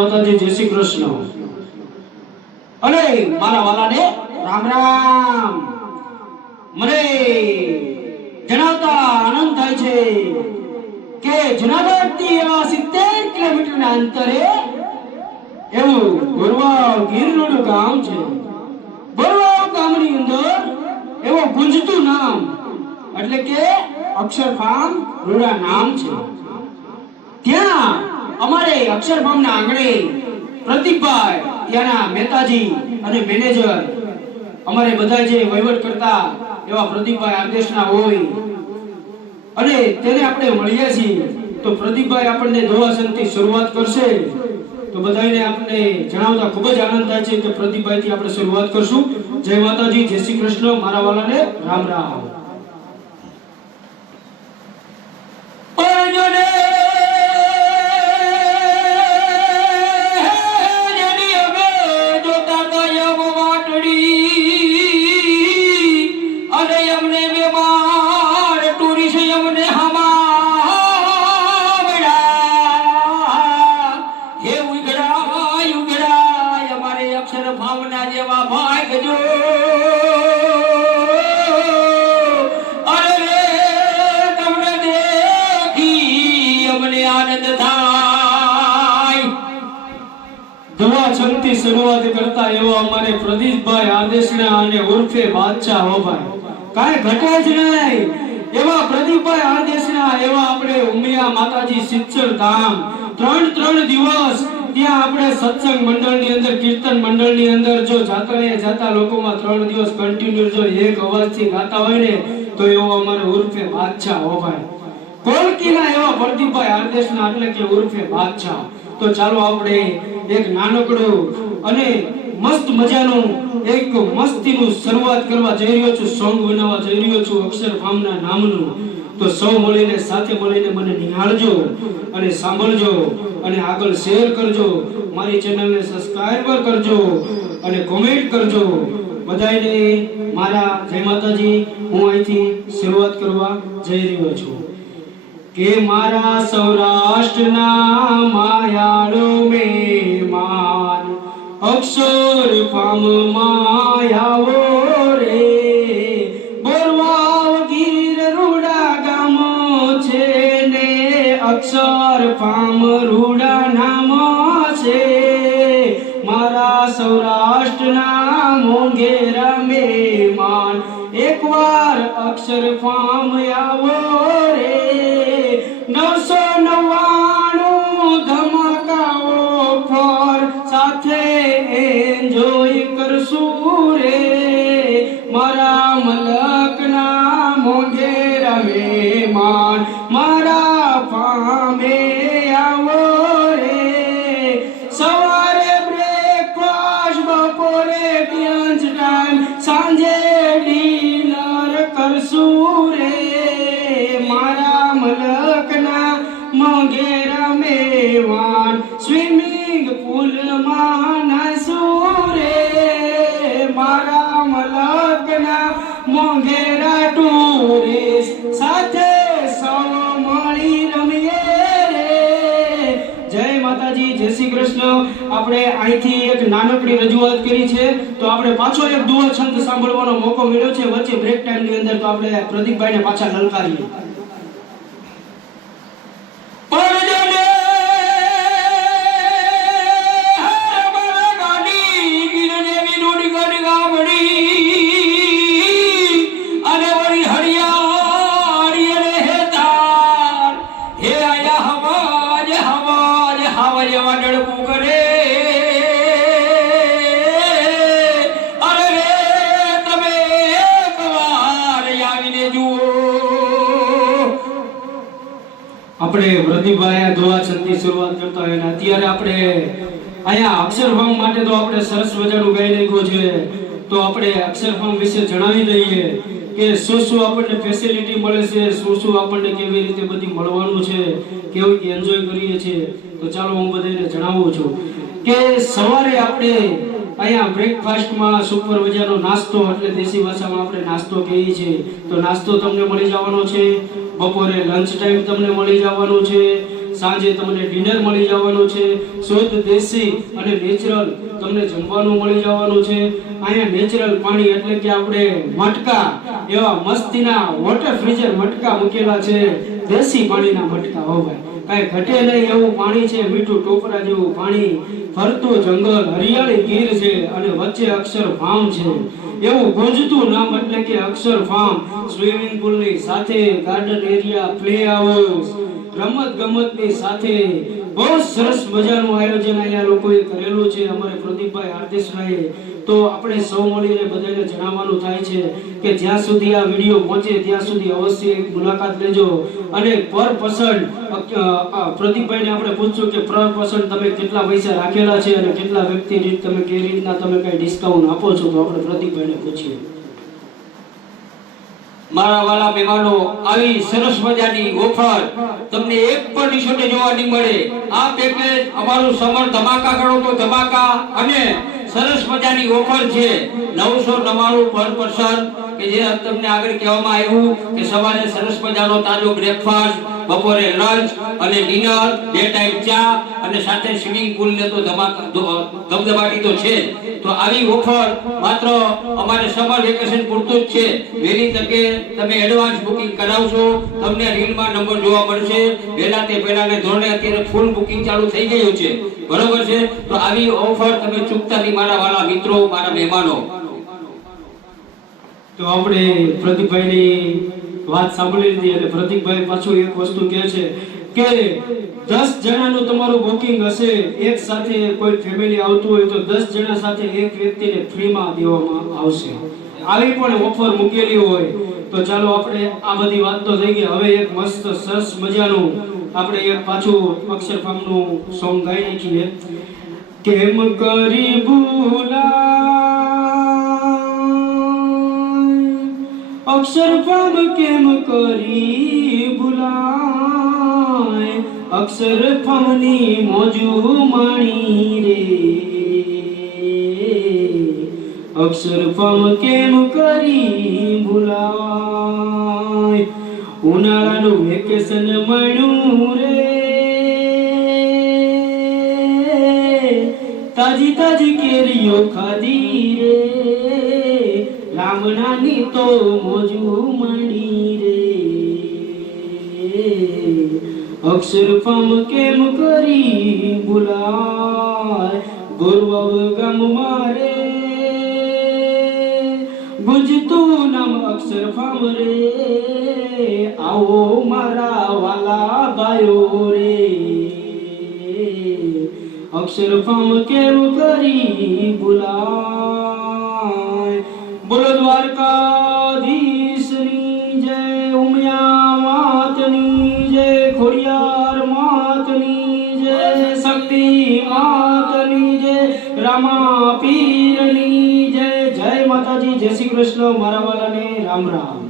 માતાજી જય શ્રી કૃષ્ણ અને મારા વાલાને રામ રામ। મને જણાવતા આનંદ થાય છે કે જુનાગઢ થી એવા 70 કિલોમીટરના અંતરે એવું બોરવાવ ગીરનું ગામ છે। બોરવાવ ગામની અંદર એવો ગુંજતું નામ એટલે કે અક્ષરધામ રૂડા નામ છે। ત્યાં અમારે અક્ષરધામના આંગણે પ્રદીપભાઈ ત્યાંના મહેતાજી અને મેનેજર અમારે બધા જે વહીવટ કરતા એવા પ્રદીપભાઈ આદેશના હોય અને તેને આપણે મળ્યા છીએ। તો પ્રદીપભાઈ આપણને દોવાસનથી શરૂઆત કરશે તો બધાને આપણે જણાવતા ખૂબ જ આનંદ થાય છે કે પ્રદીપભાઈ થી આપણે શરૂઆત કરશું। જય માતાજી, જય શ્રી કૃષ્ણ, મારા વાલાને રામ રામ। શરૂઆત કરતા એવા અમારે પ્રદીપભાઈ આદેશના અને ઉર્ફે બાદશાહ હો ભાઈ, કાંઈ ઘટે જ નહીં એવા પ્રદીપભાઈ આદેશના એવા આપણે ઉમિયા માતાજી શિક્ષણ ધામ 3 દિવસ ત્યાં આપણે સત્સંગ મંડળની અંદર કીર્તન મંડળની અંદર જો જાતા લોકોમાં 3 દિવસ કન્ટિન્યુ જો એક અવાજથી ગાતા હોય ને તો એવો અમારે ઉર્ફે બાદશાહ હો ભાઈ, કોલકીના એવા પ્રદીપભાઈ આદેશના એટલે કે ઉર્ફે બાદશાહ। તો ચાલો આપણે એક નાનકડું અને મસ્ત મજાનું એક મસ્તીનું શરૂઆત કરવા જઈ રહ્યો છું, સોંગ બનાવવા જઈ રહ્યો છું અક્ષરધામના નામનું। તો સૌ મળીને સાથે મળીને મને નિહાળજો અને સાંભળજો અને આગળ શેર કરજો, મારી ચેનલને સબસ્ક્રાઇબ કરજો અને કોમેન્ટ કરજો। બધાને મારા જય માતાજી। હું અહીંથી શરૂઆત કરવા જઈ રહ્યો છું કે મારા સૌરાષ્ટ્રના માયાળો મહેમાન અક્ષરધામમાં આવો રે। બોરવાવ ગીર રૂડા ગામ છે ને અક્ષરધામ રૂડા નામ છે। મારા સૌરાષ્ટ્રના મોંઘેરા મહેમાન એકવાર અક્ષરધામ આવો રે। 999 ધમાકાઓ ફોર સાથે એન્જોય કરશું રે। મારા મલકના મોંઘેરા મહેમાન મારા ફામે આવો રે। સવારે બ્રેકફાસ્ટ, બપોરે લંચ ટાઈમ, સાંજે ડિનર કરશું રે। મારા મલકના મોંઘેરા મહેમાન સ્વિમિંગ પુલમાં નાસું રે। મારા મલકના મોંઘેરા ટુરિસ્ટ સાથે સૌ મળી રમીએ રે। જય માતાજી, જય શ્રી કૃષ્ણ। આપણે અહીંથી એક નાનકડી રજૂઆત કરી છે તો આપણે પાછો એક દુહા છંદ સાંભળવાનો મોકો મળ્યો છે વચ્ચે બ્રેક ટાઈમની અંદર, તો આપણે પ્રદીપભાઈને પાછા લલકારીએ। આપણે પ્રદીપભાઈ દોવા છંદની શરૂઆત કરતા હોય ને અત્યારે આપણે અહીંયા અક્ષરધામ માટે તો આપણે સરસ મજાનું ગાઈ નાખ્યું છે। તો આપણે અક્ષરધામ વિશે જણાવી દઈએ કે શું આપણને ફેસિલિટી મળે છે, શું આપણને કેવી રીતે બધી મળવાનું છે, કેવી એન્જોય કરીએ છીએ। તો ચાલો હું બધાને જણાવું છું કે સવારે આપણે અહીંયા બ્રેકફાસ્ટમાં સુપર મજાનો નાસ્તો એટલે દેશી ભાષામાં આપણે નાસ્તો કહીએ છીએ તો નાસ્તો તમને મળી જવાનો છે। બપોરે લંચ ટાઈમ તમને મળી જવાનો છે। સાંજે તમને ડિનર મળી જવાનું છે, શુદ્ધ દેશી અને નેચરલ તમને જમવાનું મળી જવાનું છે। અહીંયા નેચરલ પાણી એટલે કે આપણે મટકા એવા મસ્તીના વોટર ફ્રીઝર મટકા મૂકેલા છે, દેશી પાણીના મટકા હો ભાઈ, કાંઈ ઘટે નહીં એવું પાણી છે, મીઠું ટોપરા જેવું પાણી, ફરતું જંગલ, હરિયાળી ગીર છે અને વચ્ચે અક્ષર ફાર્મ છે, એવું ગુંજતું નામ એટલે કે અક્ષર ફાર્મ। સ્વિમિંગ પુલની સાથે ગાર્ડન એરિયા, પ્લે હાઉસ, રમત ગમતની સાથે બહુ સરસ મજાનું આયોજન અહીંયા લોકોએ કરેલું છે અમારે પ્રદીપભાઈ આર્દેશભાઈએ। તો આપણે સૌ મળીને બધાને જણાવવાનું થાય છે કે જ્યાં સુધી આ વિડીયો પહોંચે ત્યાં સુધી અવશ્ય એક મુલાકાત લેજો અને પર પર્સન પ્રદીપભાઈને આપણે પૂછ્યું કે પર પર્સન તમે કેટલા પૈસા રાખેલા છે અને કેટલા વ્યક્તિ દીઠ તમે કેવી રીતના તમે કઈ ડિસ્કાઉન્ટ આપો છો, તો આપણે પ્રદીપભાઈને પૂછીએ। મારા વાલા મહેમાનો, આવી સરસ મજાની ઓફર તમને એક પણ રિસોર્ટે જોવા નહીં મળે। આ પેકેજ અમારું સમર ધમાકા કરો તો ધમાકા અને સરસ મજાની ઓફર છે 999 પર પર્સન, કે જે તમને આગળ કહેવામાં આવ્યું કે સવારે સરસ મજાનો તાજો બ્રેકફાસ્ટ, બપોરે લંચ અને ડિનર, 2 ટાઈમ ચા અને સાથે સ્વિમિંગ પુલ ને તો ધબધબાટી તો છે। તો આવી ઓફર માત્ર અમારે સમર વેકેશન પૂરતું જ છે। વહેલી તકે તમે એડવાન્સ બુકિંગ કરાવશો, તમને રીલમાં નંબર જોવા મળશે। વહેલા તે પહેલાને ધોરણે અત્યારે ફૂલ બુકિંગ ચાલુ થઈ ગયું છે, બરોબર છે। તો આવી ઓફર તમે ચૂકતા નહીં મારા વાલા મિત્રો, મારા મહેમાનો। તો આપણે પ્રદીપભાઈની વાત સાંભળી લીધી અને પ્રદીપભાઈ પાછું એક વસ્તુ કહે છે કે 10 જણાનું તમારું બુકિંગ હશે, એક સાથે કોઈ ફેમિલી આવતું હોય તો 10 જણા સાથે એક વ્યક્તિને ફ્રીમાં દેવામાં આવશે। આવી પણ ઓફર મૂકેલી હોય તો ચાલો આપણે આ બધી વાત તો થઈ ગઈ, હવે એક મસ્ત સરસ મજાનું આપણે એક પાછું અક્ષર ફાર્મનું સોંગ ગાઈ નાખીએ। કેમ કરી ભૂલાય અક્ષર ફાર્મ, કેમ કરી ભૂલાય અક્ષર ફાર્મની મોજુ માણી રે, અક્ષર ફાર્મ કેમ કરી ભૂલાય ઉનાળાનું વેકેશન મળ્યું રે, તાજી તાજી કેરીઓ ખાધી રે, રામનાની તો મોજુ માણી રે, અક્ષર ફાર્મ કેમ કરી ભૂલાય ગોરવાવ ગામમાં રે, ગુંજતું નામ અક્ષર ફાર્મ રે, આવો મારા વાલા ભાઈઓ રે, અક્ષર ફાર્મ કેમ કરી ભૂલાય। બોલો દ્વારકાધીશની જય, ઉમિયા માતની જય, ખોડિયાર માતની જય, શક્તિ માતની જય, રામા પીરની જય। જય માતાજી, જય શ્રી કૃષ્ણ, મારા વાલાને રામ રામ।